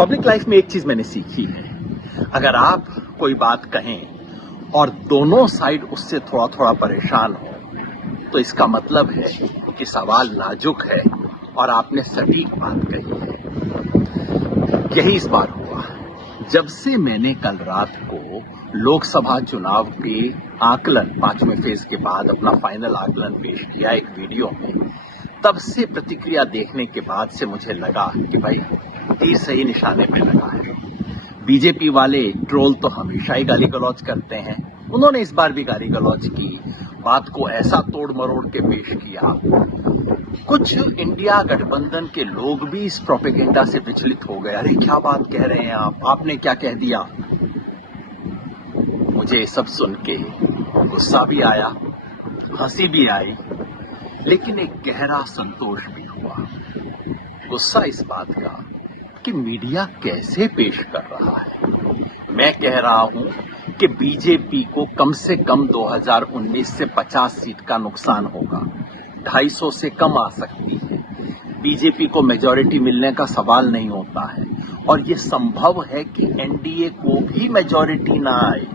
Public life में एक चीज मैंने सीखी है, अगर आप कोई बात कहें और दोनों साइड उससे थोड़ा थोड़ा परेशान हो तो इसका मतलब है कि सवाल नाजुक है और आपने सटीक बात कही है। यही इस बार हुआ जब से मैंने कल रात को लोकसभा चुनाव के आकलन 5वें फेज के बाद अपना फाइनल आकलन पेश किया एक वीडियो में। तब से प्रतिक्रिया देखने के बाद से मुझे लगा कि भाई तीर सही निशाने पे लगा है। बीजेपी वाले ट्रोल तो हमेशा ही गाली गलौज करते हैं, उन्होंने इस बार भी गाली गलौज की, बात को ऐसा तोड़ मरोड़ के पेश किया। कुछ इंडिया गठबंधन के लोग भी इस प्रोपेगेंडा से विचलित हो गए, अरे क्या बात कह रहे हैं आप, आपने क्या कह दिया। मुझे सब सुन के गुस्सा भी आया, हंसी भी आई, लेकिन एक गहरा संतोष भी हुआ। गुस्सा इस बात का कि मीडिया कैसे पेश कर रहा है। मैं कह रहा हूं कि बीजेपी को कम से कम 2019 से 50 सीट का नुकसान होगा, 250 से कम आ सकती है। बीजेपी को मेजॉरिटी मिलने का सवाल नहीं होता है और ये संभव है कि एनडीए को भी मेजॉरिटी ना आए।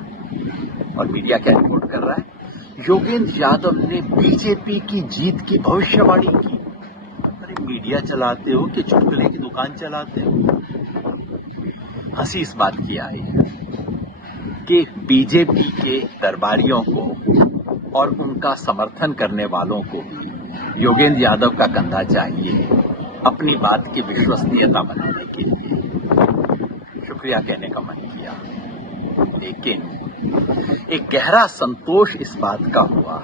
और मीडिया क्या रिपोर्ट कर रहा है, योगेंद्र यादव ने बीजेपी की जीत की भविष्यवाणी की। अरे मीडिया चलाते हो कि चुटकुले की दुकान चलाते हो। हंसी इस बात की आई है कि बीजेपी के दरबारियों को और उनका समर्थन करने वालों को भी योगेंद्र यादव का कंधा चाहिए अपनी बात की विश्वसनीयता बनाने के लिए। शुक्रिया कहने का मन किया, लेकिन एक गहरा संतोष इस बात का हुआ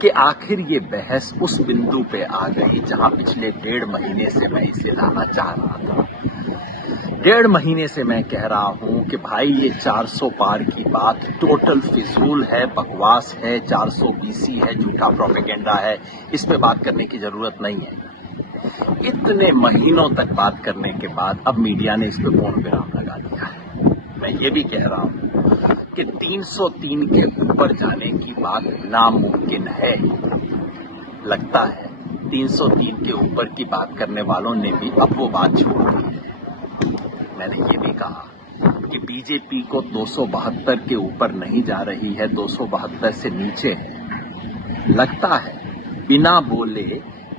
कि आखिर ये बहस उस बिंदु पे आ गई जहां पिछले 1.5 महीने से मैं इसे लाना चाह रहा था। 1.5 महीने से मैं कह रहा हूं कि भाई ये 400 पार की बात टोटल फिजूल है, बकवास है, 400 बीसी है, झूठा प्रोपेगेंडा है, इस पे बात करने की जरूरत नहीं है। इतने महीनों तक बात करने के बाद अब मीडिया ने इस पे पूर्ण विराम लगा दिया है। मैं ये भी कह रहा हूं कि 303 के ऊपर जाने की बात नामुमकिन है। लगता है 303 के ऊपर की बात करने वालों ने भी अब वो बात छोड़ दी है। मैंने ये भी कहा कि बीजेपी को 272 के ऊपर नहीं जा रही है, 272 से नीचे है। लगता है बिना बोले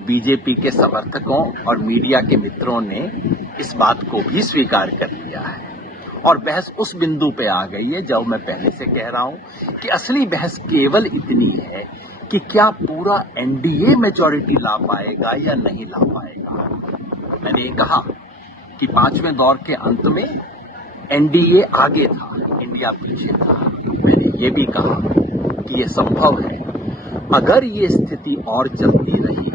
बीजेपी के समर्थकों और मीडिया के मित्रों ने इस बात को भी स्वीकार कर लिया है और बहस उस बिंदु पे आ गई है जब मैं पहले से कह रहा हूं कि असली बहस केवल इतनी है कि क्या पूरा एनडीए मेजॉरिटी ला पाएगा या नहीं ला पाएगा। मैंने ये कहा कि 5वें दौर के अंत में एनडीए आगे था, इंडिया पीछे था। मैंने ये भी कहा कि ये संभव है अगर ये स्थिति और चलती रही,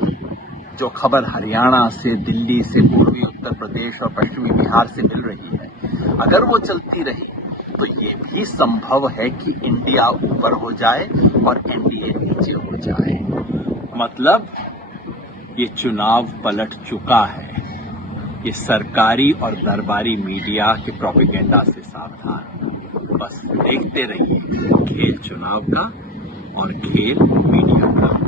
जो खबर हरियाणा से, दिल्ली से, पूर्वी उत्तर प्रदेश और पश्चिमी बिहार से मिल रही है, अगर वो चलती रही तो ये भी संभव है कि इंडिया ऊपर हो जाए और एनडीए नीचे हो जाए। मतलब ये चुनाव पलट चुका है। ये सरकारी और दरबारी मीडिया के प्रोपेगेंडा से सावधान। बस देखते रहिए खेल चुनाव का और खेल मीडिया का।